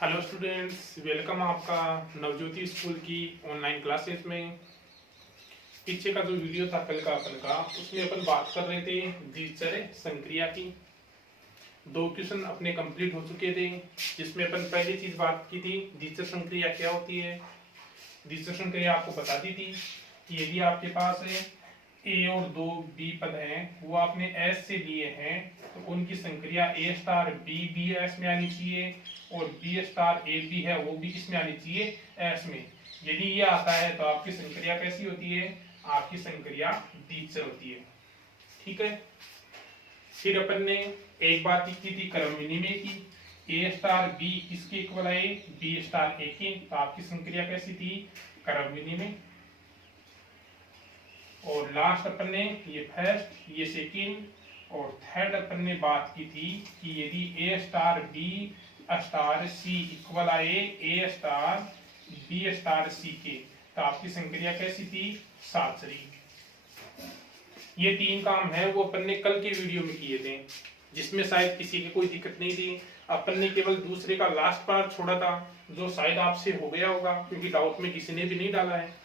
Hello students, welcome आपका Navjyoti school की online classes में। पीछे का जो वीडियो था कल का अपन का, उसमें अपन बात कर रहे थे द्विचर संक्रिया की। 2 क्वेश्चन अपने कंप्लीट हो चुके थे, जिसमें अपन पहली चीज बात की थी द्विचर संक्रिया क्या होती है। द्विचर संक्रिया आपको बता दी थी कि यदि आपके पास है ए और 2 बी पद हैं, वो आपने एस से लिए हैं, तो उनकी संक्रिया ए स्टार बी बी एस में आनी चाहिए और बी स्टार ए बी है वो भी किसमें आनी चाहिए, एस में। यदि ये आता है तो आपकी संक्रिया कैसी होती है, आपकी संक्रिया द्विचर होती है। ठीक है। फिर अपन ने एक बात की थी क्रम विनिमय की, ए स्टार बी किसके इक्वल है, बी स्टार ए के। तो आपकी संक्रिया कैसी थी, क्रम विनिमय। और लास्ट अपन ने ये फर्स्ट, ये सेकंड और थर्ड अपन ने बात की थी कि यदि ए star B star c equal आए ए स्टार बी स्टार सी के, तो आपकी संक्रिया कैसी थी, साचरी। ये 3 काम है वो अपन ने कल के वीडियो में किए थे, जिसमें शायद किसी की कोई दिक्कत नहीं थी। अपन ने केवल दूसरे का लास्ट पार्ट छोड़ा था, जो शायद आपसे हो गया होगा, क्योंकि डाउट में किसी ने भी नहीं डाला है।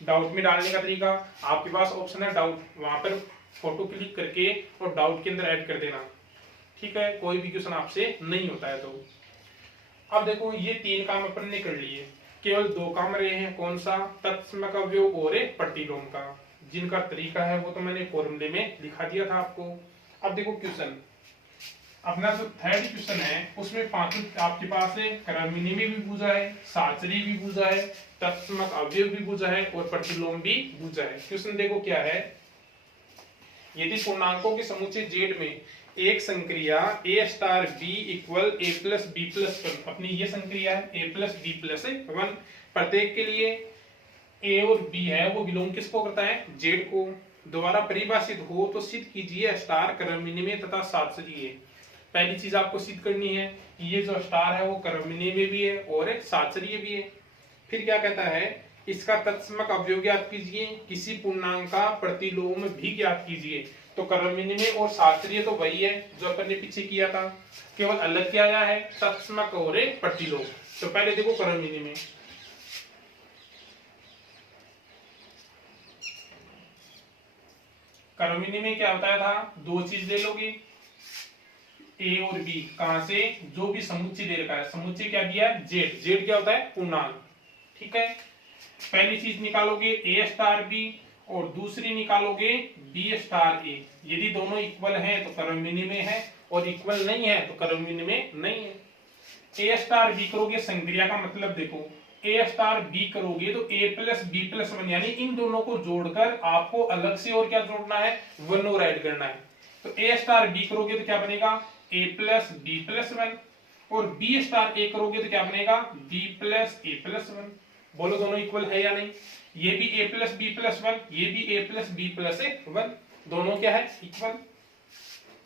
डाउट में डालने का तरीका, आपके पास ऑप्शन है डाउट, वहां पर फोटो क्लिक करके और डाउट के अंदर ऐड कर देना। ठीक है, कोई भी क्वेश्चन आपसे नहीं होता है तो। अब देखो ये 3 काम अपन ने कर लिए, केवल 2 काम रहे हैं। कौन सा, तत्सम का अवयव और प्रतिलोम का, जिनका तरीका है वो तो मैंने फॉर्मूले में लिखा दिया था आपको। अब देखो क्वेश्चन, अपना जो थर्ड क्वेश्चन है उसमें 5 आपके पास है, क्रम विनिमय भी पूछा है, साचरी भी पूछा है, तत्समक अवयव भी पूछा है और प्रतिलोम भी पूछा है। क्वेश्चन देखो क्या है, यदि पूर्णांकों के समुच्चय जेड में एक संक्रिया ए स्टार बी इक्वल ए प्लस बी प्लस 1, अपनी ये संक्रिया है ए प्लस बी प्लस 1, प्रत्येक के लिए ए और बी है वो बिलोंग किसको करता है, जेड को, द्वारा परिभाषित हो तो सिद्ध कीजिए स्टार क्रम विनिमय तथा साचरी है। पहली चीज आपको सिद्ध करनी है, ये जो स्टार है वो क्रम विनिमय भी है और एक साचरीय भी है। फिर क्या कहता है, इसका तत्समक अवयव ज्ञात कीजिए, किसी पूर्णांक का प्रतिलोम भी ज्ञात कीजिए। तो क्रम विनिमय और साचरीय तो वही है जो अपन ने पीछे किया था, केवल अलग क्या आया है, तत्समक और एक प्रतिलोम। तो पहले देखो क्रम विनिमय, क्रम विनिमय क्या बताया था, 2 चीज ले लोगे ए और बी, कहां से, जो भी समुच्चय दे रखा है। समुच्चय क्या दिया है, जेड। जेड क्या होता है, पूर्णांक। ठीक है, पहली चीज निकालोगे ए स्टार बी और दूसरी निकालोगे बी स्टार ए। यदि दोनों इक्वल हैं तो क्रम विनिमय है, और इक्वल नहीं है तो क्रम विनिमय नहीं है। ए स्टार बी करोगे, संक्रिया का मतलब देखो, ए स्टार बी करोगे तो ए प्लस बी प्लस 1, यानी इन दोनों को जोड़कर आपको अलग से और क्या जोड़ना है, 1 और ऐड करना है। तो ए स्टार बी करोगे तो क्या बनेगा, ए प्लस बी प्लस 1, और बी स्टार ए करोगे तो क्या बनेगा, बी प्लस ए प्लस 1। बोलो दोनों इक्वल है या नहीं, ये भी ए प्लस बी प्लस 1, ये भी ए प्लस बी प्लस 1, दोनों क्या है, इक्वल।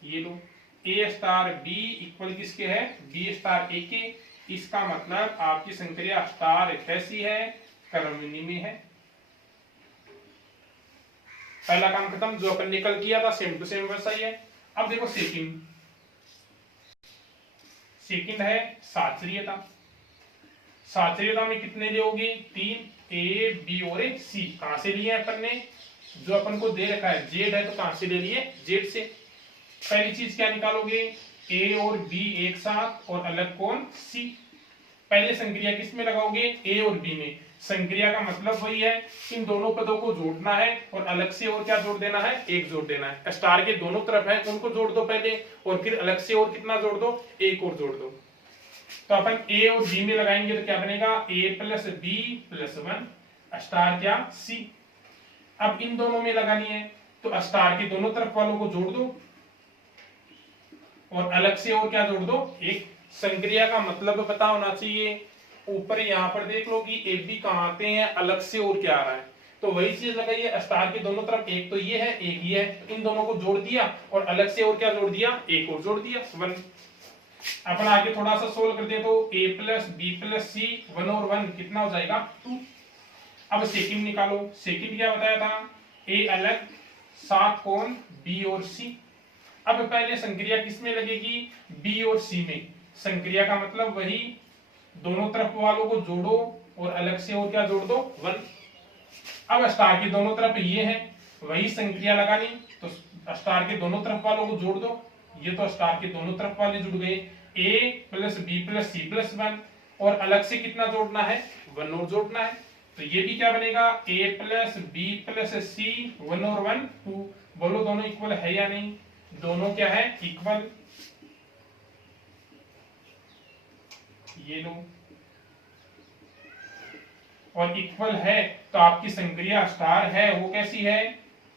ये लो, ए स्टार बी इक्वल किसके है, बी स्टार ए के। इसका मतलब आपकी संक्रिया स्टार कैसी है, क्रम विनिमय है। पहला काम खत्म, जो अपन ने कल किया था सेम टू सेम वैसा ही है। अब देखो सेकंड, सेकंड है साचरीयता। साचरीयता में कितने लोगे, 3, ए बी और एक सी। कहां से लिए अपन ने, जो अपन को दे रखा है जेड है तो कहां से ले लिए, जेड से। पहली चीज क्या निकालोगे, ए और बी एक साथ और अलग कौन, सी। पहले संक्रिया किस में लगाओगे, ए और बी में। संक्रिया का मतलब वही है, इन दोनों पदों को जोड़ना है और अलग से और क्या जोड़ देना है, एक जोड़ देना है। स्टार के दोनों तरफ है उनको जोड़ दो पहले, और फिर अलग से और कितना जोड़ दो, एक और जोड़ दो। तो अपन ए और बी में लगाएंगे तो क्या बनेगा, ए प्लस बी प्लस 1, स्टार क्या, सी। अब इन दोनों में लगानी है तो स्टार के दोनों तरफ वालों को जोड़ दो और अलग से और क्या जोड़ दो, एक। संक्रिया का मतलब पता होना चाहिए। ऊपर यहाँ पर देख लो कि ए बी कहाँ आते हैं, अलग से और क्या आ रहा है, तो वही चीज लगाइए। स्टार के दोनों तरफ एक तो ये है, एक ये है, इन दोनों को जोड़ दिया और अलग से और क्या जोड़ दिया, एक और जोड़ दिया, 1। अपन आगे थोड़ा सा सोल्व कर दे तो ए प्लस बी प्लस सी, 1 और 1 कितना हो जाएगा, 2। अब सेकंड निकालो, सेकंड क्या बताया था, ए अलग, साथ कौन, बी और सी। अब पहले संक्रिया किसमें लगेगी, बी और सी में। संक्रिया का मतलब वही, दोनों तरफ वालों को जोड़ो और अलग से और क्या जोड़ दो 1। अब स्टार के दोनों तरफ ये है, वही संक्रिया लगानी, तो स्टार के दोनों तरफ वालों को जोड़ दो। ये तो स्टार के दोनों तरफ वाले जुड़ गए, a plus B plus C plus 1, और अलग से कितना जोड़ना है 1 और जोड़ना है। तो ये भी क्या बनेगा a प्लस बी प्लस सी 1 और 1 2। बोलो दोनों इक्वल है या नहीं? दोनों क्या है इक्वल। ये लो, और इक्वल है तो आपकी संक्रिया स्टार है वो कैसी है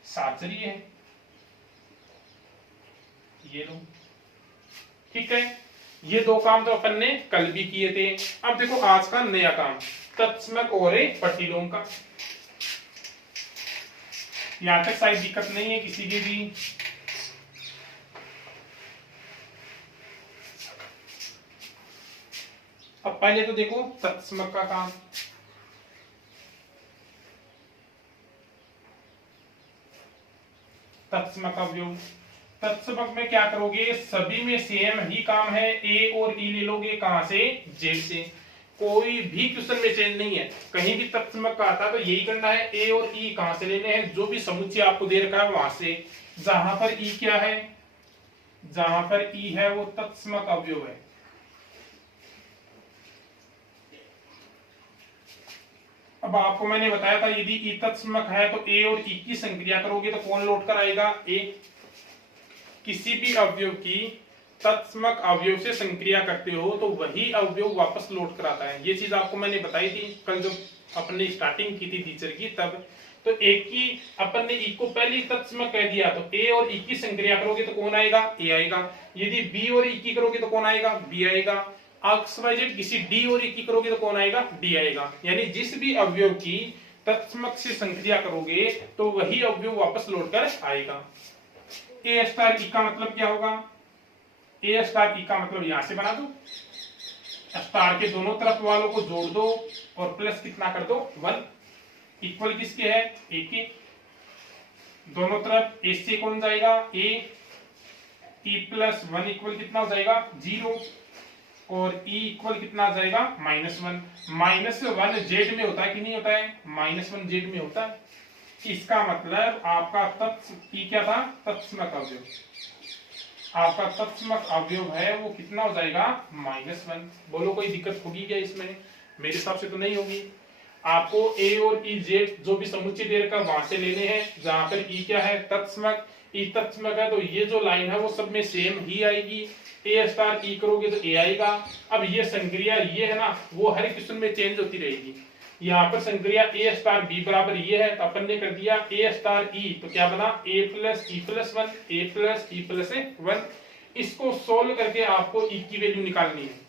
साचरीय है। ये लो, ठीक है। ये दो काम तो अपन ने कल भी किए थे। अब देखो आज का नया काम, तत्समक और प्रतिलोम का। यहां तक शायद दिक्कत नहीं है किसी की भी। अब पहले तो देखो तत्समक का काम। तत्समक अवयव, तत्समक में क्या करोगे, सभी में सेम ही काम है, ए और ई ले लोगे कहां से जेड से। कोई भी क्वेश्चन में चेंज नहीं है, कहीं भी तत्समक का आता तो यही करना है, ए और ई कहां से लेने हैं, जो भी समुच्चय आपको दे रखा है वहां से। जहां पर ई क्या है, जहां पर ई है वो तत्समक अवयव है। अब आपको मैंने बताया था यदि ई तत्समक है तो ए और ई की संक्रिया करोगे तो कौन लौट कर आएगा ए। किसी भी अवयव की तत्समक अवयव से संक्रिया करते हो तो वही अवयव वापस लौट कर आता है। ये चीज आपको मैंने बताई थी कल जब अपन ने स्टार्टिंग की थी टीचर की तब। तो एक की अपन ने ई को पहले तत्समक कह दिया तो ए और ई की संक्रिया करोगे तो कौन आएगा ए आएगा। यदि बी और ई की करोगे तो कौन आएगा बी आएगा। XYZ किसी डी और ई की करोगे तो कौन आएगा डी आएगा। यानी जिस भी अवयव की तत्समक से संक्रिया करोगे तो वही अवयव वापस लौट कर आएगा। ए स्टार ई का मतलब क्या होगा, ए स्टार ई का मतलब यहां से बना दो, स्टार के दोनों तरफ वालों को जोड़ दो और प्लस कितना कर दो 1। इक्वल किसके है ए के, दोनों तरफ ए से कौन जाएगा ए, ई प्लस 1 इक्वल कितना हो जाएगा 0, और ई इक्वल कितना आ जाएगा -1। -1 जेड में होता है कि नहीं होता है, -1 जेड में होता है। इसका मतलब आपका ई क्या था तत्समक अवयव, आपका तत्समक अवयव है वो कितना हो जाएगा -1। बोलो कोई दिक्कत होगी क्या इसमें? मेरे हिसाब से तो नहीं होगी। आपको ए और ई जेड जो भी समुच्चय दे रखा वहां से लेने हैं जहां पर ई क्या है तत्समक, ई तत्समक है तो ये जो लाइन है वो सब में सेम ही आएगी। ए स्टार ई करोगे तो ए आएगा। अब ये संक्रिया ये है ना वो हर क्वेश्चन में चेंज होती रहेगी। यहाँ पर संक्रिया ए स्टार बी बराबर ये है तो अपन ने कर दिया ए स्टार ई, तो क्या बना ए प्लस ई प्लस 1, ए प्लस ई प्लस 1। इसको सोल्व करके आपको ई की वैल्यू निकालनी है।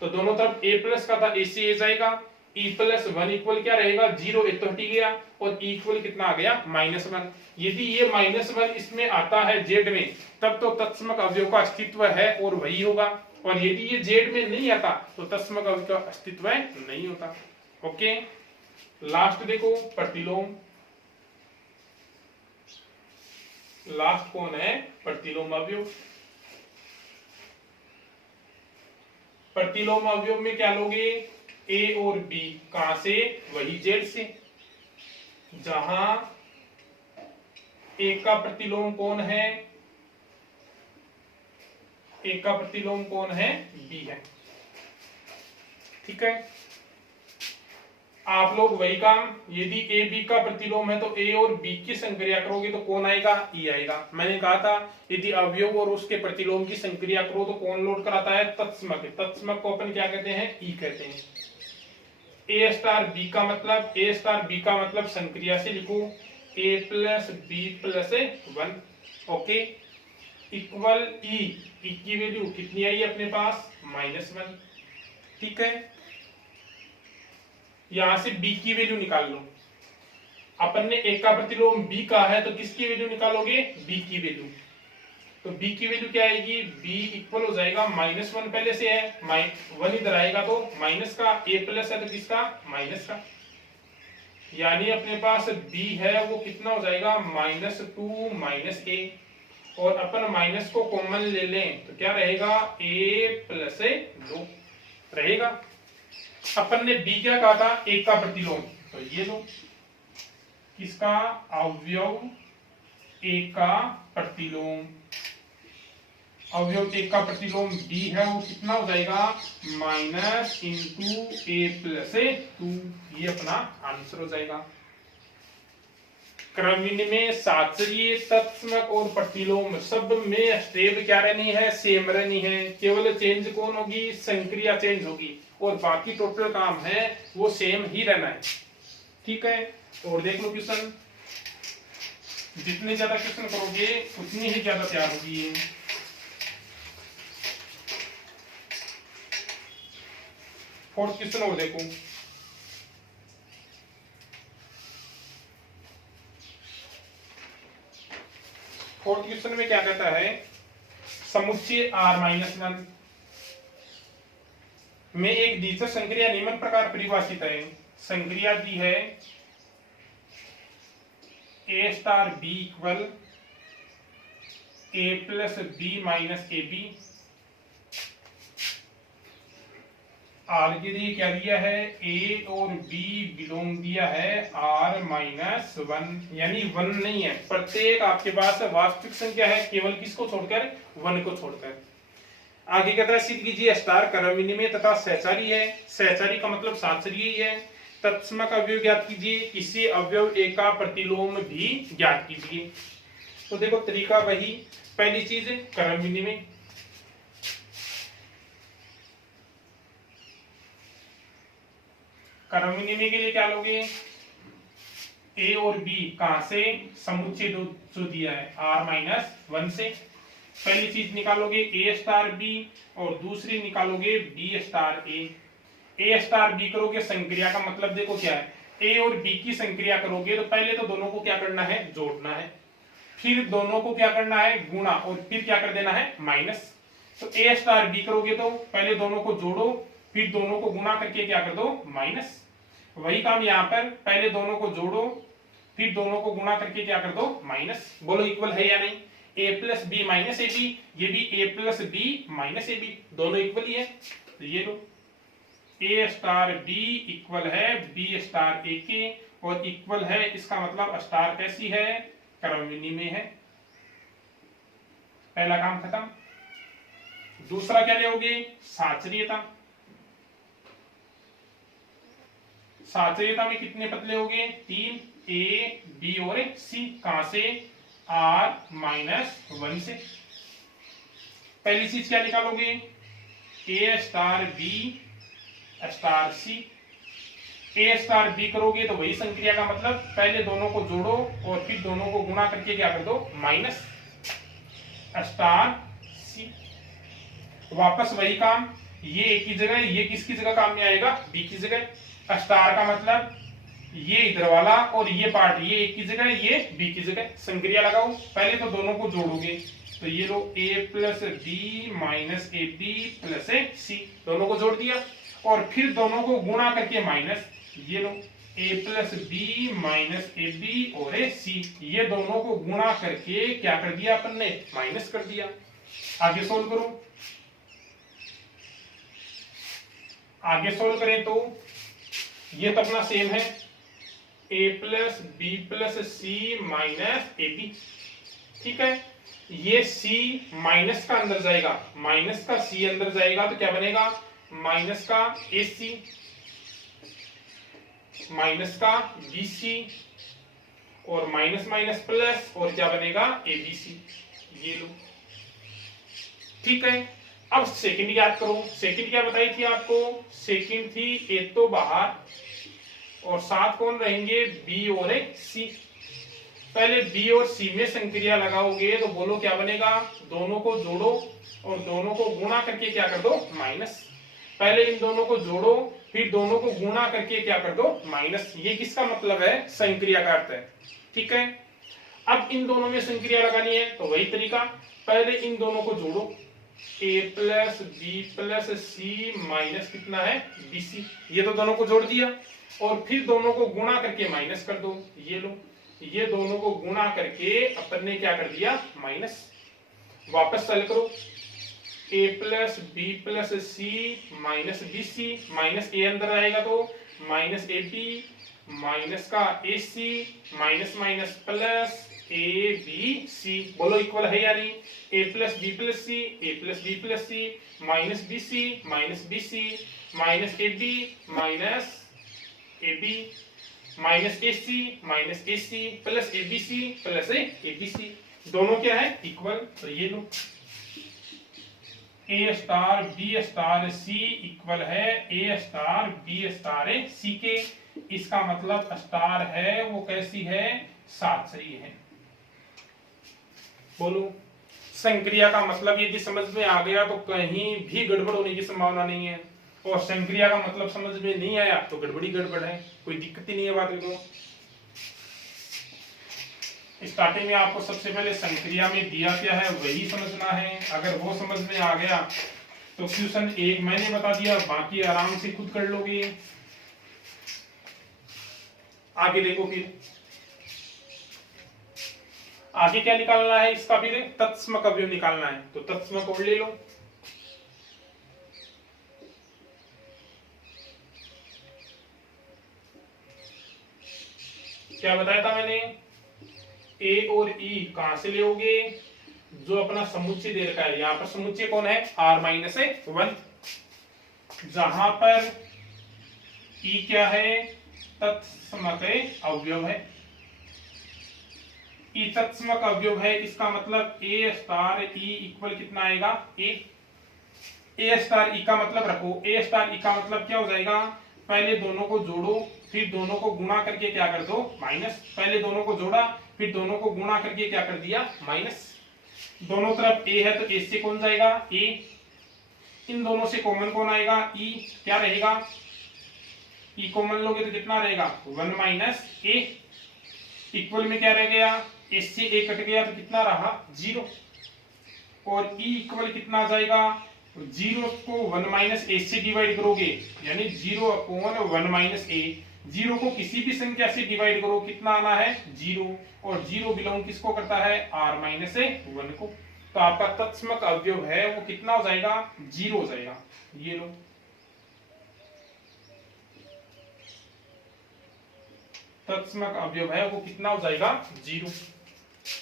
तो दोनों तरफ ए प्लस का था ए से ए जाएगा, ई प्लस 1 इक्वल क्या रहेगा 0, एक तो हटी गया, और ई इक्वल कितना आ गया -1। यदि ये -1 इसमें आता है जेड में तब तो तत्समक अवयव का अस्तित्व है और वही होगा, और यदि ये जेड में नहीं आता तो तत्समक अवयव का अस्तित्व नहीं होता। ओके, लास्ट देखो प्रतिलोम। लास्ट कौन है प्रतिलोम अवयव। प्रतिलोम अवयव में क्या लोगे ए और बी कहां से, वही जेड से। जहां ए का प्रतिलोम कौन है, ए का प्रतिलोम कौन है बी है। ठीक है, आप लोग वही काम, यदि ए बी का प्रतिलोम है तो ए और बी की संक्रिया करोगे तो कौन आएगा ई आएगा। मैंने कहा था यदि अवयव और उसके प्रतिलोम की संक्रिया करो तो कौन लौट कर आता है तत्समक। तत्समक को अपन क्या कहते हैं ई कहते हैं। ए स्टार बी का मतलब, ए स्टार बी का मतलब संक्रिया से लिखो a plus B plus 1। Okay, equal e की वैल्यू कितनी आई अपने पास -1। ठीक है, यहां से b की वैल्यू निकाल लो। अपन ने ए का प्रतिलोम b का है तो किसकी वैल्यू निकालोगे b की वैल्यू। तो b की वैल्यू क्या आएगी b इक्वल हो जाएगा -1 पहले से है, 1 इधर आएगा तो माइनस का, a प्लस है तो किसका माइनस का। यानी अपने पास b है वो कितना हो जाएगा -2 -a, और अपन माइनस को कॉमन ले लें तो क्या रहेगा a प्लस 2 रहेगा। अपन ने बी क्या कहा था, एक का प्रतिलोम, तो ये लो किसका अवयव एक का प्रतिलोम, अवयव एक का प्रतिलोम बी है वो कितना हो जाएगा माइनस इंटू ए प्लस ए 2, ये अपना आंसर हो जाएगा। क्रम में साचर्य तत्समक और प्रतिलोम सब में स्टेप क्या रहनी है, सेम रहनी है, केवल चेंज कौन होगी, संक्रिया चेंज होगी और बाकी टोटल काम है वो सेम ही रहना है। ठीक है, और देख लो क्वेश्चन, जितने ज्यादा क्वेश्चन करोगे उतनी ही ज्यादा तैयार होगी ये। फोर्थ क्वेश्चन और देखो, फोर्थ क्वेश्चन में क्या कहता है, समुच्चय r-1 में एक दिलचस्प संक्रिया निम्न प्रकार परिभाषित है। संक्रिया दी है a star b equal a plus b minus A B, आगे दिए क्या दिया है, a और b बिलोंग दिया है r-1, यानी 1 नहीं है, प्रत्येक आपके पास वास्तविक संख्या है केवल किसको छोड़कर, 1 को छोड़कर। आगे कहता है सिद्ध कीजिए स्टार क्रम विनिमय तथा सहचारी है, सहचारी का मतलब साचर्य ही है, तत्समक अवयव ज्ञात कीजिए, किसी अवयव एक का प्रतिलोम भी ज्ञात कीजिए। तो देखो तरीका वही, पहली चीज क्रम विनिमय, क्रम विनिमय के लिए क्या लोगे, a और b कहां से, समुच्चय जो दिया है r-1 से, पहली चीज निकालोगे a स्टार b और दूसरी निकालोगे b star a। a star b करोगे, संक्रिया का मतलब देखो क्या है, a और b की संक्रिया करोगे तो पहले तो दोनों को क्या करना है, जोड़ना है, फिर दोनों को क्या करना है, गुणा, और फिर क्या कर देना है, माइनस। तो a स्टार b करोगे तो पहले दोनों को जोड़ो, फिर दोनों को गुणा करके क्या कर दो, माइनस। वही काम यहाँ पर, पहले दोनों को जोड़ो फिर दोनों को गुणा करके क्या कर दो, माइनस। बोलो इक्वल है या नहीं, a plus B minus A B, ये भी a plus B minus A B, दोनों इक्वल ही है। तो ये लो a स्टार b इक्वल है b स्टार a के, और इक्वल है इसका मतलब स्टार कैसी है, क्रम विनिमय है। पहला काम खत्म। दूसरा क्या लोगे, साचर्यता। साचर्यता में कितने पद लोगे, 3, a b और c, कहां से, r-1 से। पहली चीज क्या निकालोगे, a star b star c, a star b करोगे तो वही संक्रिया का मतलब पहले दोनों को जोड़ो और फिर दोनों को गुणा करके क्या कर दो, माइनस स्टार c। वापस वही काम, ये एक की जगह, ये किसकी जगह काम में आएगा, b की जगह। स्टार का मतलब ये इधर वाला और ये पार्ट, ये एक की जगह, ये b की जगह। संक्रिया लगाओ, पहले तो दोनों को जोड़ोगे, तो ये लो a plus B minus A b plus a c, दोनों को जोड़ दिया, और फिर दोनों को गुणा करके माइनस, ये लो a plus B minus A B और ए सी, ये दोनों को गुणा करके क्या कर दिया अपन ने, माइनस कर दिया। आगे सोल्व करो, आगे सोल्व करें तो ये तो अपना सेम है, a plus B plus C minus A B, ठीक है। ये c माइनस का अंदर जाएगा, माइनस का c अंदर जाएगा तो क्या बनेगा, माइनस का ac माइनस का bc और माइनस माइनस प्लस, और क्या बनेगा, abc। ये लो, ठीक है। अब सेकंड याद करो, सेकंड क्या बताई थी आपको, सेकंड थी a तो बाहर और साथ कौन रहेंगे, b और c। पहले b और c में संक्रिया लगाओगे तो बोलो क्या बनेगा, दोनों को जोड़ो और दोनों को गुणा करके क्या कर दो, माइनस। पहले इन दोनों को जोड़ो फिर दोनों को गुणा करके क्या कर दो, माइनस। ये किसका मतलब है, संक्रिया का अर्थ है, ठीक है। अब इन दोनों में संक्रिया लगानी है तो वही तरीका, पहले इन दोनों को जोड़ो, a plus B plus C minus कितना है, bc, ये तो दोनों को जोड़ दिया, और फिर दोनों को गुणा करके माइनस कर दो। ये लो, ये दोनों को गुणा करके अपन ने क्या कर दिया, माइनस। वापस सॉल्व करो, A plus B plus C minus B C, minus A अंदर आएगा तो माइनस ए बी माइनस का A C minus minus plus A B C. बोलो इक्वल है या नहीं? A plus B plus C, A plus B plus C minus B C minus A B minus A B minus A C plus A B C plus A B C, दोनों क्या है? Equal. तो ये लो ए star B star c equal है ए star B star c के। इसका मतलब star है वो कैसी है? सातसरी है। बोलो संक्रिया का मतलब यदि समझ में आ गया तो कहीं भी गड़बड़ होने की संभावना नहीं है, और संक्रिया का मतलब समझ में नहीं आया तो गड़बड़ी गड़बड़ है, कोई दिक्कत ही नहीं है बात को। स्टार्टिंग में आपको सबसे पहले संक्रिया में दिया क्या है वही समझना है। अगर वो समझ में आ गया तो क्वेश्चन 1 मैंने बता दिया, बाकी आराम से खुद कर लोगे। आगे देखो, फिर आगे क्या निकालना है इसका? फिर तत्समक अवयव निकालना है, तो तत्समक और ले लो। क्या बताया था मैंने? ए और ई कहां से लोगे? जो अपना समुच्चय दे रखा है, यहां पर समुच्चय कौन है? r माइनस 1, जहां पर ई क्या है? तत्समक अवयव है। ई तत्समक अवयव है, इसका मतलब ए स्टार ई इक्वल कितना आएगा? ए स्टार ई का मतलब रखो, ए स्टार ई का मतलब क्या हो जाएगा? पहले दोनों को जोड़ो, फिर दोनों को गुणा करके क्या कर दो? माइनस। पहले दोनों को जोड़ा, फिर दोनों को गुणा करके क्या कर दिया? माइनस। दोनों तरफ ए है तो ए से कौन जाएगा? ए। इन दोनों से कॉमन कौन आएगा? ई। क्या रहेगा? ई कॉमन लोगे तो कितना रहेगा? 1 माइनस ए। इक्वल में क्या रह गया? ए से ए कट गया तो कितना रहा? 0। और ई इक्वल कितना आ जाएगा? 0 को 1 माइनस ए से डिवाइड करोगे, यानी 0 अपॉन 1 माइनस ए। 0 को किसी भी संख्या से डिवाइड करो, कितना आना है? 0। और 0 बिलोंग किसको करता है? r माइनस 1 को। तो आपका तत्समक अवयव है वो कितना हो जाएगा? 0 हो जाएगा। ये लो, तत्समक अवयव है वो कितना हो जाएगा? 0।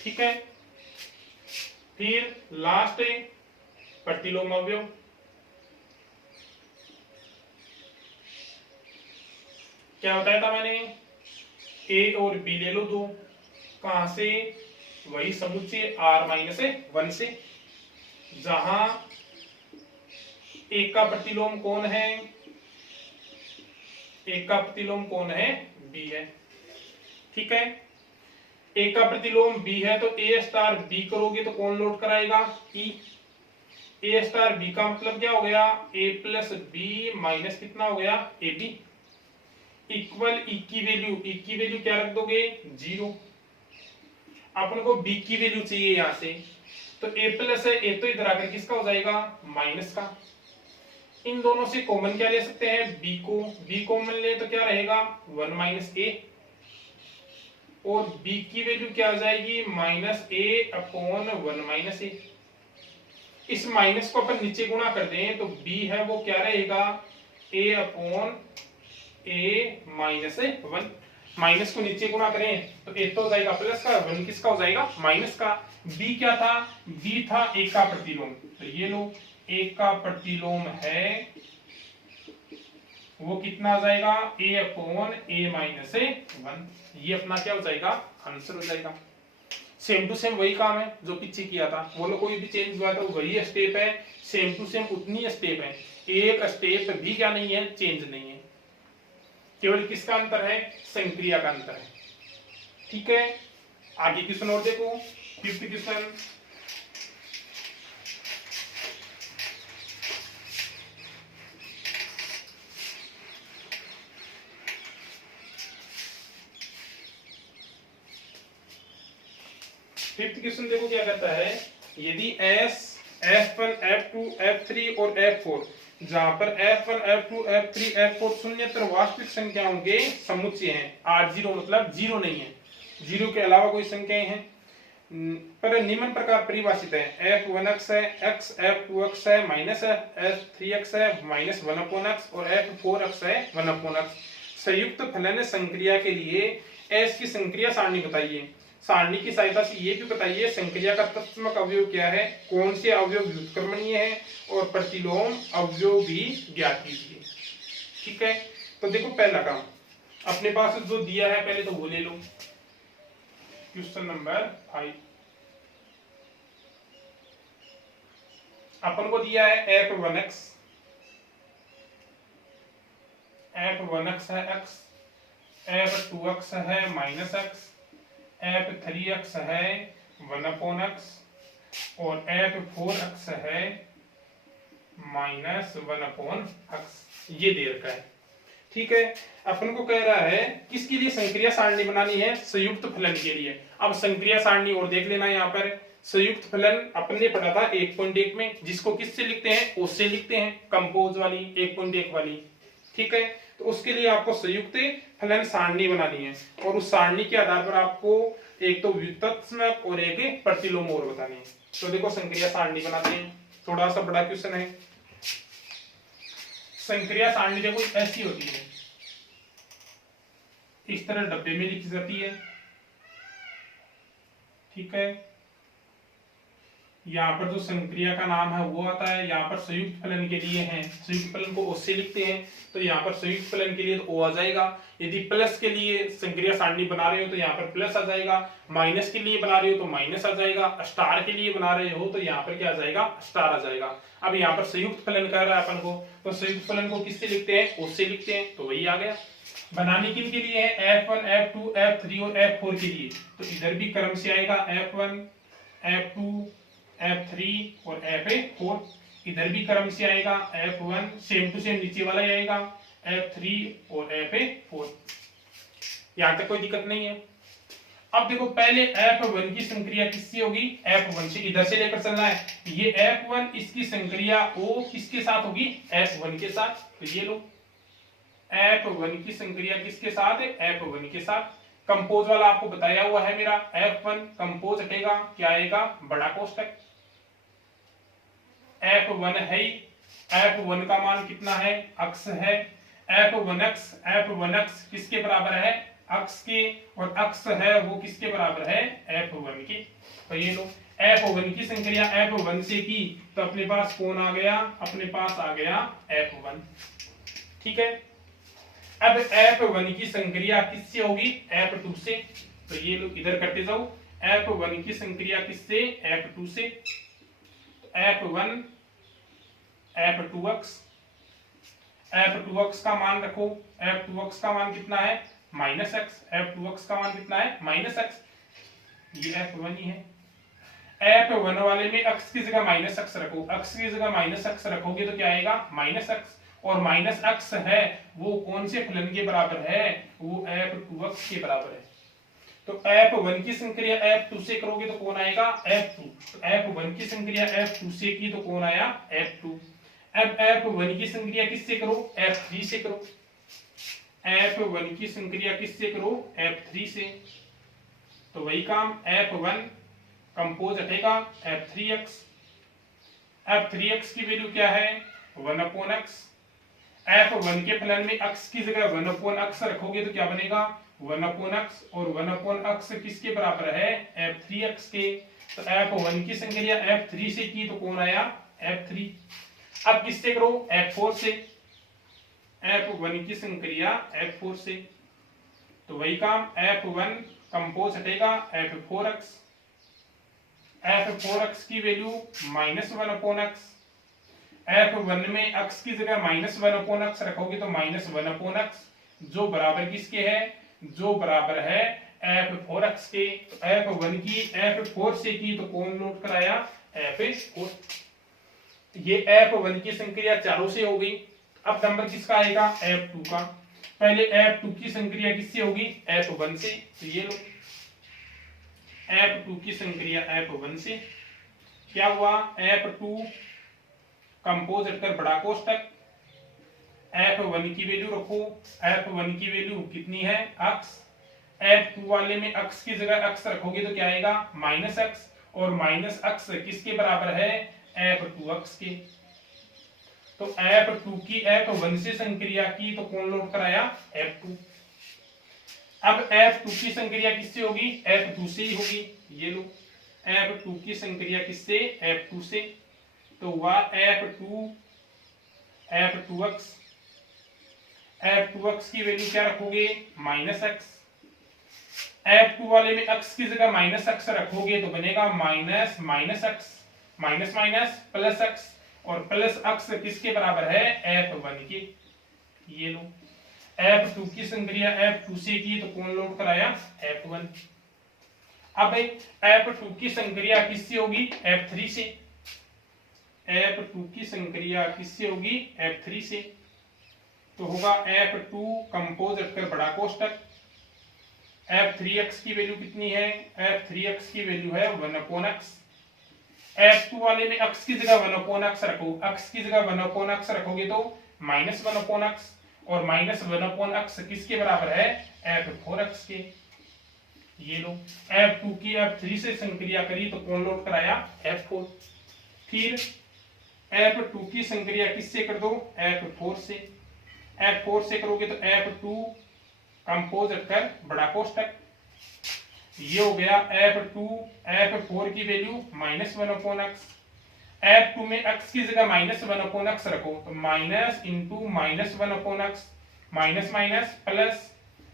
ठीक है। फिर लास्ट प्रतिलोम अवयव। क्या बताया था मैंने? ए और बी ले लो दो, कहां से? वही समुच्चय r माइनस 1 से, जहां एक का प्रतिलोम कौन है? एक का प्रतिलोम कौन है? b है। ठीक है। एक का प्रतिलोम b है तो a स्टार b करोगे तो कौन लोड कराएगा? e। a स्टार b का मतलब क्या हो गया? a प्लस बी माइनस कितना हो गया? ए बी इक्वल ई की वैल्यू क्या रख दोगे? 0। अपन को b की वैल्यू चाहिए यहां से, तो a प्लस है, a तो इधर आकर किसका हो जाएगा? माइनस का। इन दोनों से कॉमन क्या ले सकते हैं? b को। b कॉमन ले तो क्या रहेगा? 1 माइनस a, और b की वैल्यू क्या आ जाएगी? Minus a upon 1 minus a। इस माइनस को अपन नीचे गुणा कर दें तो b है वो क्या रहेगा? a upon a minus 1। Minus को नीचे गुणा करें तो a तो हो जाएगा प्लस का, 1 किसका हो जाएगा? माइनस का। b क्या था? b था a का प्रतिलोम, तो ये लो a का प्रतिलोम है वो कितना आ जाएगा? a upon a minus 1। ये अपना क्या हो जाएगा? आंसर हो जाएगा। सेम टू सेम वही काम है जो पीछे किया था, बोलो कोई भी चेंज हुआ तो वही स्टेप है, सेम टू सेम उतनी स्टेप है, एक स्टेप भी क्या नहीं है? चेंज नहीं है। केवल किसका अंतर है? संक्रिया का अंतर है। ठीक है। आगे क्वेश्चन और देखो, 5th क्वेश्चन। फिफ्थ क्वेश्चन देखो क्या कहता है? यदि S, F1, F2, F3 और F4, जहां पर F1, F2, F3, F4 शून्येतर वास्तविक संख्याओं के समुच्चय हैं, R0 मतलब 0 नहीं है, 0 के अलावा कोई संख्याएं हैं, पर निम्न प्रकार परिभाषित है। f1x है x, f2x है माइनस f3x है माइनस 1/x और f4x है 1/x। संयुक्त फलन संक्रिया के लिए s की संक्रिया सारणी बताइए। सारणी की सहायता से ये भी बताइए संक्रिया का तत्समक अवयव क्या है, कौन से अवयव व्युत्क्रमणीय है और प्रतिलोम अवयव भी ज्ञात कीजिए। ठीक है, तो देखो पहला काम अपने पास जो दिया है पहले तो वो ले लो। क्वेश्चन नंबर 5 अपन को दिया है f1x है x, f2x है माइनस x, f3x है 1/x और f4x है माइनस 1/x। ये दे रखा है। ठीक है, अपन को कह रहा है किसके लिए संक्रिया सारणी बनानी है, संयुक्त फलन के लिए। अब संक्रिया सारणी और देख लेना, यहाँ पर संयुक्त फलन अपने पढ़ा था 1.1 में, जिसको किससे लिखते हैं, ओ से लिखते हैं, कंपोज वाली 1.1 वाली। ठीक है, तो उसके लिए आपको संयुक्त फलन सारणी बनानी है और उस सारणी के आधार पर आपको एक तो व्युत्क्रमक और एक प्रतिलोम और बतानी है। तो देखो संक्रिया सारणी बनाते हैं, थोड़ा सा बड़ा क्वेश्चन है। संक्रिया सारणी देखो ऐसी होती है, इस तरह डब्बे में लिखी जाती है। ठीक है, यहाँ पर जो संक्रिया का नाम है वो आता है, यहाँ पर संयुक्त फलन के लिए है, संयुक्त फलन को ओ से लिखते हैं, तो यहाँ पर संयुक्त फलन के लिए तो ओ आ जाएगा। यदि प्लस के लिए संक्रिया सारणी बना रहे हो तो यहाँ पर प्लस आ जाएगा, माइनस के लिए बना रहे हो तो माइनस आ जाएगा, स्टार के लिए बना रहे हो तो यहाँ पर क्या आ जाएगा, स्टार आ जाएगा। अब यहाँ पर संयुक्त फलन कर रहा है अपन को, तो संयुक्त फलन को किससे लिखते हैं, ओ से लिखते हैं, तो वही आ गया। बनाने किन के लिए है, f1, f2, f3 और f4 के लिए, तो इधर भी क्रम से आएगा f1, f2, f3 और f4, इधर भी क्रम से आएगा f1, सेम टू सेम नीचे वाला ही आएगा, f3 और f4। यहां तक कोई दिक्कत नहीं है। अब देखो पहले f1 की संक्रिया किससे होगी, f1 से, इधर से लेकर चलना है। ये f1 इसकी संक्रिया o किसके साथ होगी, f1 के साथ, तो ये लो f1 की संक्रिया किसके साथ है, f1 के साथ। कंपोज वाला आपको बताया हुआ है मेरा, f1 कंपोज हटेगा, क्या आएगा, बड़ा कोष्टक। f1 है, f1 का मान कितना है, अक्स है, f1x किसके बराबर है, अक्स के, और अक्स है वो किसके बराबर है, f1 के। तो ये लो f1 की संक्रिया f1 से की तो अपने पास कौन आ गया, अपने पास आ गया f1। ठीक है, अब f1 की संक्रिया किससे होगी, f2 से, तो ये लोग इधर करते जाओ, f1 की संक्रिया किससे, f2 से, f1 f2x का मान रखो, f2x का मान कितना है, माइनस एक्स, f2x का मान कितना है, माइनस एक्स, ये f1 ही है। f1 वाले में x की जगह माइनस एक्स रखो, x की जगह माइनस एक्स रखोगे तो क्या आएगा, माइनस एक्स, और माइनस एक्स है वो कौन से फलन के बराबर है, वो f2x के बराबर है। तो f1 की संक्रिया f2 से करोगे तो कौन आएगा, f2, तो f1 की संक्रिया f2 से की तो कौन आया, f2। अब f1 की संक्रिया किससे करो, f3 से करो, f1 की संक्रिया किससे करो, f3 से, तो वही काम, f1 कंपोज हटेगा f3x की वैल्यू क्या है, 1/x। f1 के फलन में x की जगह 1/x रखोगे तो क्या बनेगा, 1/x, और 1/x किसके बराबर है, f3x के। तो f1 की संक्रिया f3 से की तो कौन आया, f3। अब किससे करो, f4 से, f1 की संक्रिया f4 से, तो वही काम, f1 कंपोज हटेगा f4x, f4x की वैल्यू माइनस 1/x, f1 में x की जगह माइनस 1/x रखोगे तो माइनस 1/x, जो बराबर किसके है, जो बराबर है f4x के। तो f1 की f4 से की तो कौन नोट कराया, f4। ये f1 की संक्रिया चारों से हो गई। अब नंबर किसका आएगा, f2 का। पहले f2 की संक्रिया किससे होगी, f1 से, तो ये लो f2 की संक्रिया f1 से, क्या हुआ, f2 कंपोज हटकर बड़ा कोष्टक, f1 की वैल्यू रखो, f1 की वैल्यू कितनी है, x, F2 वाले में x की जगह x रखोगे तो क्या आएगा माइनस x, और माइनस x किसके बराबर है F2x के। तो F2 की F1 से संक्रिया की तो कौन लौट कर आया F2। अब F2 की संक्रिया किससे होगी F2 से ही होगी, ये लो F2 की संक्रिया किससे F2 से, तो हुआ F2x, F2x की वैल्यू क्या रखोगे माइनस x, F2 वाले में x की जगह माइनस x रखोगे तो बनेगा minus minus x, minus minus plus x, और प्लस x किसके बराबर है F1 के। ये लो F2 की संक्रिया F2 से की तो कौन लौट कर आया F1। अब F2 की संक्रिया किससे होगी F3 से, F2 की संक्रिया किससे होगी F3 से, तो होगा F2 कंपोज रखकर बड़ा कोष्टक, F3x की वैल्यू कितनी है F3x की वैल्यू है 1/x, F2 वाले में x की जगह 1/x रखो, x की जगह 1/x रखोगे तो माइनस 1/x, और माइनस 1/x किसके बराबर है F4x के। ये लो F2 की F3 से संक्रिया करी तो कौन लौट कर आया F4। फिर F2 की संक्रिया किससे कर दो F4 से, F4 से करोगे तो F2 कंपोज रखकर बड़ा कोष्टक, ये हो गया F4 की वैल्यू माइनस 1/x, F2 में x की जगह माइनस 1/x रखो तो minus into minus 1/x, minus minus plus,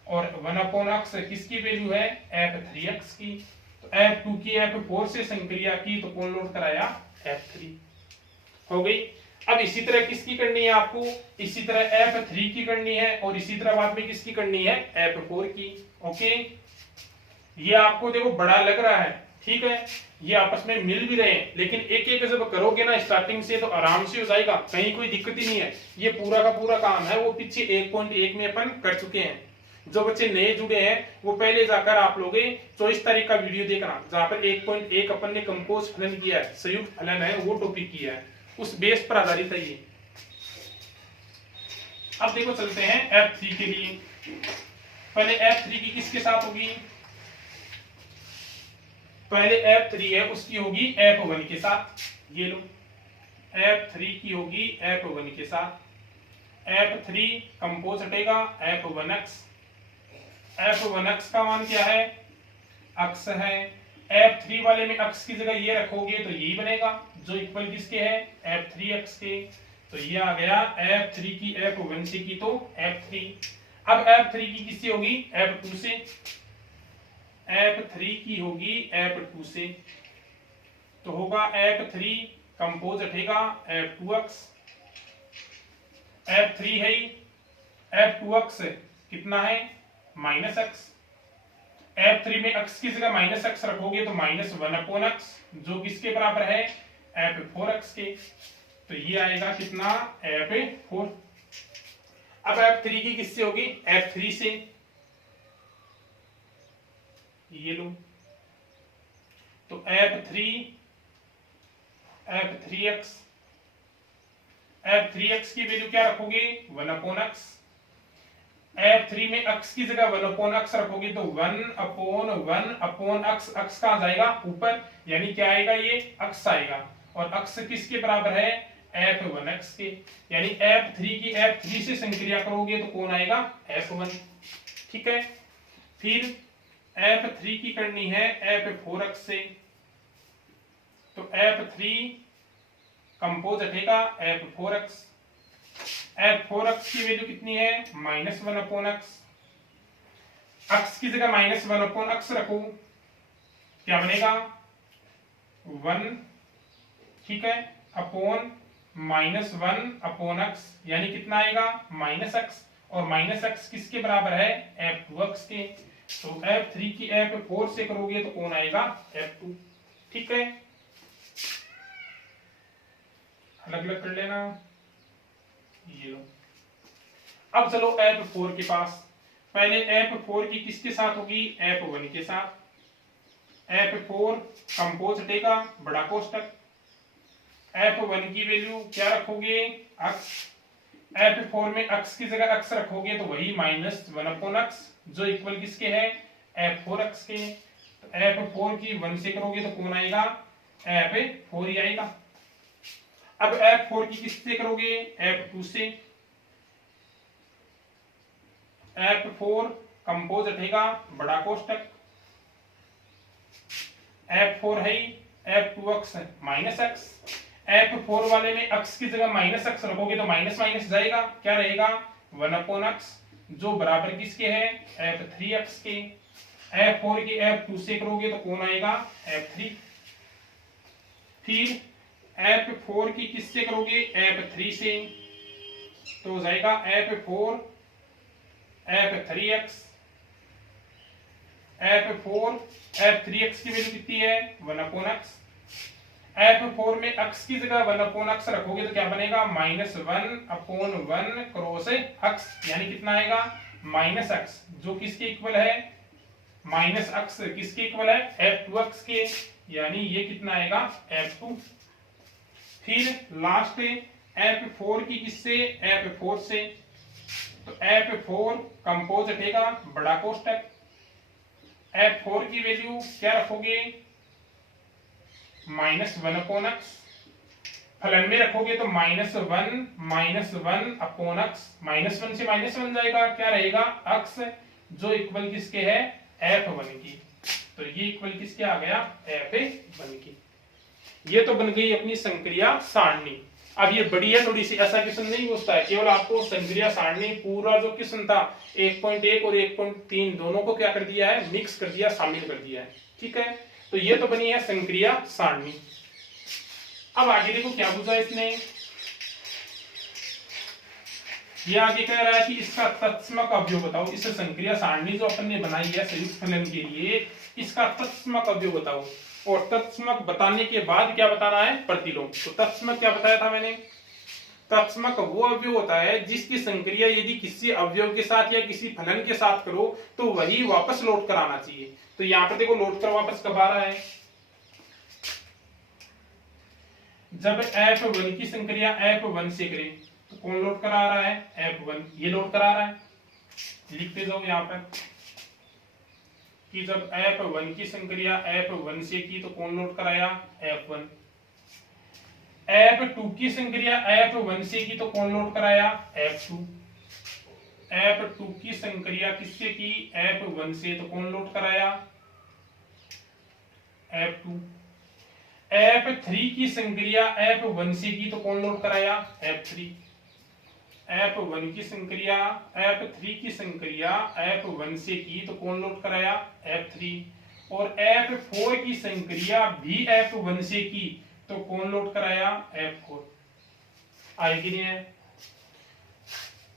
और 1/x किसकी वैल्यू है F3x की, तो F2 की F4 से संक्रिया की तो कौन लौट कर आया F3 हो गई। अब इसी तरह किसकी करनी है आपको, इसी तरह F3 की करनी है, और इसी तरह बाद में किसकी करनी है F4 की। ओके, ये आपको देखो बड़ा लग रहा है, ठीक है, ये आपस में मिल भी रहे हैं, लेकिन एक एक जब करोगे ना स्टार्टिंग से तो आराम से हो जाएगा, कहीं कोई दिक्कत ही नहीं है। ये पूरा का पूरा काम है वो पीछे 1.1 में अपन कर चुके हैं। जो बच्चे नए जुड़े हैं वो पहले जाकर आप लोग 24 तारीख का वीडियो देखना, जहां पर 1.1 अपन ने कंपोज फलन किया है, संयुक्त फलन है वो टॉपिक किया है, उस बेस पर आधारित है ये। अब देखो चलते हैं F3 के लिए। पहले F3 की किसके साथ होगी, पहले F3 है उसकी होगी F1 के साथ, ये लो F3 की होगी F1 के साथ, F3 कंपोज हटेगा F1x, F1x का मान क्या है x है, F3 वाले में x की जगह ये रखोगे तो यही बनेगा जो इक्वल किसके है F3x के, तो ये आ गया F3 की F1 से की तो F3। अब F3 की किससे होगी F2 से, F3 की होगी F2 से, तो होगा F3 कंपोज हटेगा F2x, F3 है F2x कितना है माइनस x, F3 में x की जगह माइनस x रखोगे तो माइनस 1/x जो किसके बराबर है F4x के, तो ये आएगा कितना F4। अब F3 की किससे होगी F3 से, ये लो तो F3x की वैल्यू क्या रखोगे 1/x, F3 में x की जगह 1/x रखोगे तो 1/1/x, x कहां जाएगा ऊपर, यानी क्या आएगा ये x आएगा, और x किसके बराबर है F1x के, यानी F3 की F3 से संक्रिया करोगे तो कौन आएगा F1। ठीक है, फिर F3 की करनी है F4x से, तो F3 कंपोज हटेगा F4x, F4x की वैल्यू कितनी है माइनस 1/x, x की जगह माइनस 1/x रखो क्या बनेगा 1, ठीक है, अपॉन माइनस 1/x, यानी कितना आएगा माइनस x, और माइनस x किसके बराबर है F2x के, तो F3 की F4 से करोगे तो कौन आएगा F2। ठीक है, अलग अलग कर लेना, ये लो। अब चलो F4 के पास, पहले F4 की किसके साथ होगी F1 के साथ, F4 कंपोज हटेगा बड़ा कोष्टक, F1 की वैल्यू क्या रखोगे x, F4 में x की जगह x रखोगे तो वही माइनस 1/x जो इक्वल किसके है F4x के, तो F4 की 1 से करोगे तो कौन आएगा, F4 ही आएगा। अब F4 की किससे करोगे, F2 से, F4 कंपोज हटेगा बड़ा कोष्टक, F4 है F2x माइनस एक्स, F4 वाले में x की जगह माइनस एक्स रखोगे तो माइनस माइनस जाएगा, क्या रहेगा 1/x, जो बराबर किसके है, F3x के। F4 की F2 से करोगे तो कौन आएगा, F3। फिर F4 की किससे करोगे, F3 से, तो हो जाएगा F4 F3x, F4 F3x की वैल्यू कितनी है 1/x, F4 में x की जगह 1/x रखोगे तो क्या बनेगा, -1/1 क्रॉस x, यानी कितना आएगा -x, जो किसके इक्वल है, -x किसके इक्वल है, F2x के, यानी ये कितना आएगा F2। फिर लास्ट F4 की किससे, F4 से, तो F4 कंपोज हटेगा बड़ा कोष्टक, F4 की वैल्यू क्या रखोगे, -1/x, फलन में रखोगे तो -1 -1/x, -1 से -1 जाएगा, क्या रहेगा x, जो इक्वल किसके है, F1 की, तो ये इक्वल किसके आ गया, F1 की। ये तो बन गई अपनी संक्रिया सारणी। अब ये बड़ी है थोड़ी सी, ऐसा क्वेश्चन नहीं पूछता है, केवल आपको संक्रिया सारणी पूरा जो क्वेश्चन था 1.1 और 1.3 दोनों को क्या कर दिया है, मिक्स कर दिया, शामिल कर दिया है, ठीक है। तो ये तो बनी है संक्रिया सारणी। अब आगे देखो क्या पूछा इसने, ये आगे कह रहा है कि इसका तत्समक अवयव बताओ, इस संक्रिया सारणी जो अपन ने बनाई है संयुक्त फलन के लिए, इसका तत्समक अवयव बताओ, और तत्समक बताने के बाद क्या बताना है, प्रतिलोम। तो तत्समक क्या बताया था मैंने, तत्समक वो अवयव होता है जिसकी संक्रिया यदि किसी अवयव के साथ या किसी फलन के साथ करो तो वही वापस लौट कर आना चाहिए। तो यहाँ पर देखो लौट कर वापस कब आ रहा है, जब F1 की संक्रिया F1 से करें तो कौन लौट कर आ रहा है, F1, ये लौट कर आ रहा है, लिखते जाओ यहाँ पर कि जब F1 की संक्रिया F1 से की तो कौन लौट कर आया, F1। F2 की संक्रिया F1 से की तो कौन लौट कर आया, F2। F2 की संक्रिया किससे की, F1 से, तो कौन लौट कर आया, F2। F3 की संक्रिया F1 से की तो कौन लौट कर आया, F3। F1 की संक्रिया F3 की संक्रिया F1 से की तो कौन लौट कर आया, F3। और F4 की संक्रिया भी F1 से की तो कौन लौट कर आया, F4। आएगी नहीं है,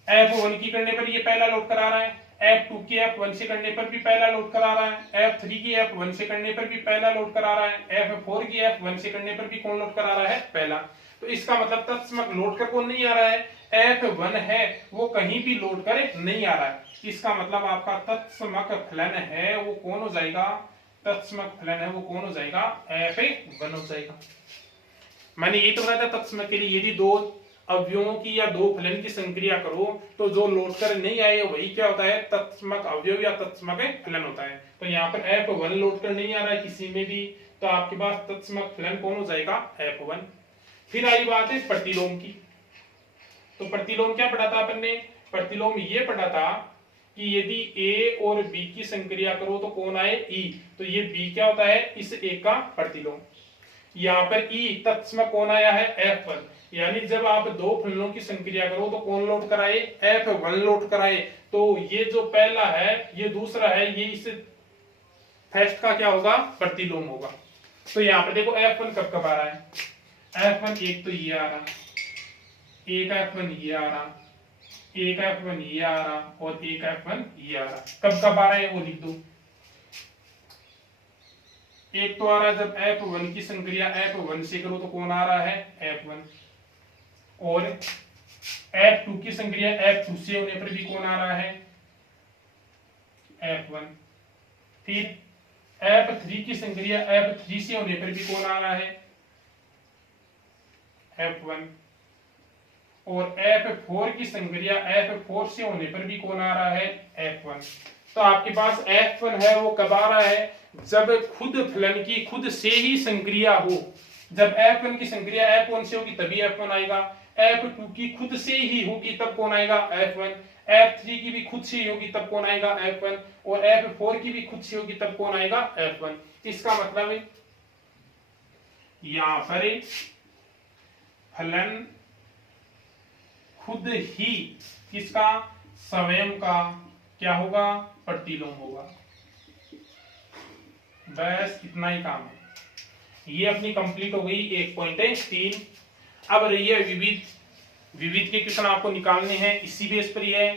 F1 की करने पर ये पहला लौट कर आ रहा है, F2 की F1 से करने पर भी पहला लौट कर आ रहा है, F3 की F1 से करने पर भी पहला लौट कर आ रहा है, F4 की F1 से करने पर भी कौन लौट कर आ रहा है, पहला। तो इसका मतलब तत्समक लौट कर कौन नहीं आ रहा है, F1 है वो कहीं भी लौट कर नहीं आ रहा है। इसका मतलब आपका तत्समक फलन है वो कौन हो जाएगा, तत्समक फलन है वो कौन हो जाएगा, F1 हो जाएगा। मैंने यही तो बताया था तत्समक के लिए यदि दो अवयवों की या दो फलन की संक्रिया करो तो जो लौट कर नहीं आए वही क्या होता है, तत्समक अवयव या तत्समक फलन होता है। तो यहाँ पर F1 लौट कर नहीं आ रहा है किसी में भी, तो आपके पास तत्समक फलन कौन हो जाएगा, F1। फिर आई बात है प्रतिलोम की। तो प्रतिलोम क्या पढ़ा था अपन ने, प्रतिलोम ये पढ़ा था कि यदि A और B की संक्रिया करो तो कौन आए, E, तो ये B क्या होता है, इस A का प्रतिलोम। यहाँ पर E तत्समक कौन आया है, F1, यानी जब आप दो फलनों की संक्रिया करो तो कौन लौट कर आए, F1 लौट कर आए। तो ये जो पहला है ये दूसरा है, ये इस फर्स्ट का क्या होगा, प्रतिलोम होगा। तो यहाँ पर देखो F1 कब कब आ रहा है, F1 एक तो ये आ रहा, एक F1 ये आ रहा, एक F1 ये आ रहा और एक F1 ये आ रहा। कब कब आ रहा है वो लिख दो। एक तो आ रहा है जब F1 की संक्रिया F1 से करो तो कौन आ रहा है, F1। और F2 की संक्रिया F2 से होने पर भी कौन आ रहा है, F1। फिर F3 की संक्रिया F3 से होने पर भी कौन आ रहा है, F1। और F4 की संक्रिया F4 से होने पर भी कौन आ रहा है, F1। तो आपके पास F1 है वो कब आ रहा है, जब खुद फलन की खुद से ही संक्रिया हो। जब F1 की संक्रिया F1 से होगी तभी F1 आएगा, F2 की खुद से ही होगी तब कौन आएगा, F1, F3 की भी खुद से ही होगी तब कौन आएगा, F1, और F4 की भी खुद से होगी तब कौन आएगा, F1। इसका मतलब है यहां पर फलन खुद ही किसका, स्वयं का क्या होगा, प्रतिलोम होगा। बस इतना ही काम है। ये अपनी कंप्लीट हो गई 1.3। अब रही है विविध। विविध के क्वेश्चन आपको निकालने हैं, इसी बेस पर ही है,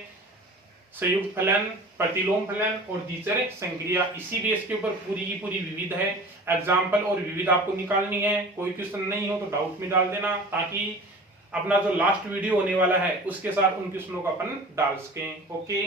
संयुक्त फलन, प्रतिलोम फलन और द्विचर संक्रिया, इसी बेस के ऊपर पूरी की पूरी विविध है। एग्जाम्पल और विविध आपको निकालनी है। कोई क्वेश्चन नहीं हो तो डाउट में डाल देना, ताकि अपना जो लास्ट वीडियो होने वाला है उसके साथ उन क्वेश्चनों का अपन डाल सकें। ओके।